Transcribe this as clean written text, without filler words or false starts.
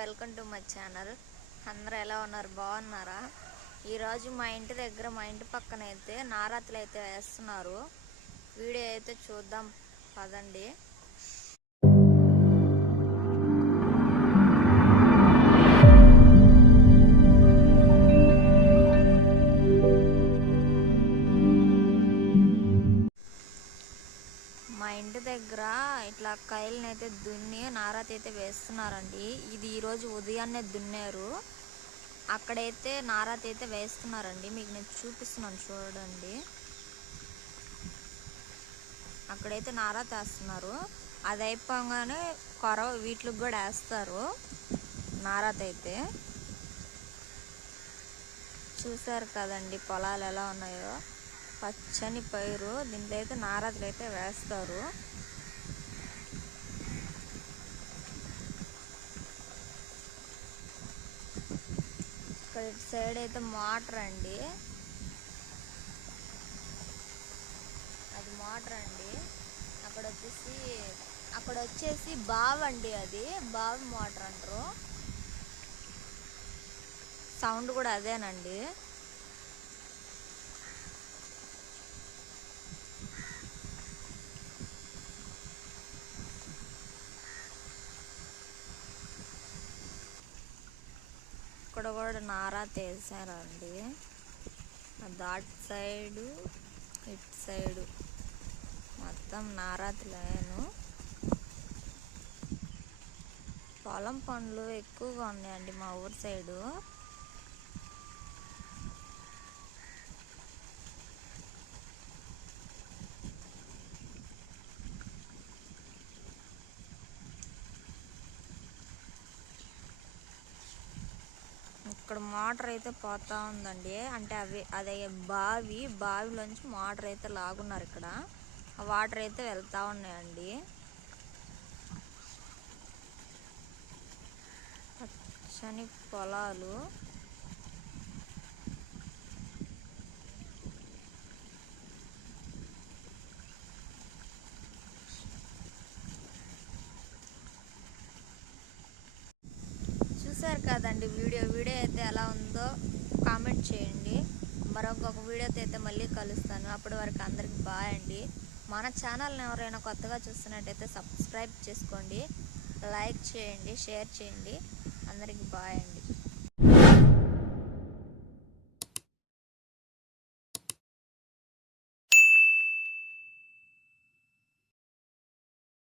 Welcome to my channel. అందరూ ఎలా ఉన్నారు? బాగున్నారా? ఈరోజు మా ఇంటి దగ్గర మా ఇంటి పక్కన అయితే నారాతులు అయితే వేస్తున్నారు. వీడియో అయితే చూద్దాం పదండి. మా ఇంటి దగ్గర ఇట్లా కైల్ని అయితే దున్ని నారాత అయితే వేస్తున్నారండి. ఇది ఈరోజు ఉదయాన్నే దున్నారు. అక్కడైతే నారాత అయితే వేస్తున్నారండి. మీకు నేను చూపిస్తున్నాను చూడండి. అక్కడైతే నారాత వేస్తున్నారు. అది అయిపోగానే కొరవ వీటికి కూడా వేస్తారు నారాత అయితే. చూసారు కదండి పొలాలు ఎలా ఉన్నాయో, పచ్చని పైరు. దీంట్లో అయితే నారాతలు అయితే వేస్తారు. ఇక్కడ ఇటు సైడ్ అయితే మోటార్ అండి, అది మోటార్ అండి. అక్కడ వచ్చేసి బావి అండి, అది బావి మోటార్ అంటారు. సౌండ్ కూడా అదేనండి. ఇక్కడ కూడా నారాత వేసారండి. అటు సైడు ఇటు సైడు మొత్తం నారాతలేను. పొలం పనులు ఎక్కువగా ఉన్నాయండి మా ఊరి సైడు. ఇక్కడ మోటార్ అయితే పోతా ఉందండి. అంటే అదే బావిలోంచి మోటార్ అయితే లాగున్నారు. ఇక్కడ ఆ వాటర్ అయితే వెళ్తా ఉన్నాయండి. పచ్చని పొలాలు. చూసారు కదండి వీడియో అయితే ఎలా ఉందో కామెంట్ చేయండి. మరొక వీడియోతో అయితే మళ్ళీ కలుస్తాను. అప్పటి వరకు అందరికి బాయ్ అండి. మన ఛానల్ని ఎవరైనా కొత్తగా చూస్తున్నట్టయితే సబ్స్క్రైబ్ చేసుకోండి, లైక్ చేయండి, షేర్ చేయండి. అందరికి బాయ్ అండి.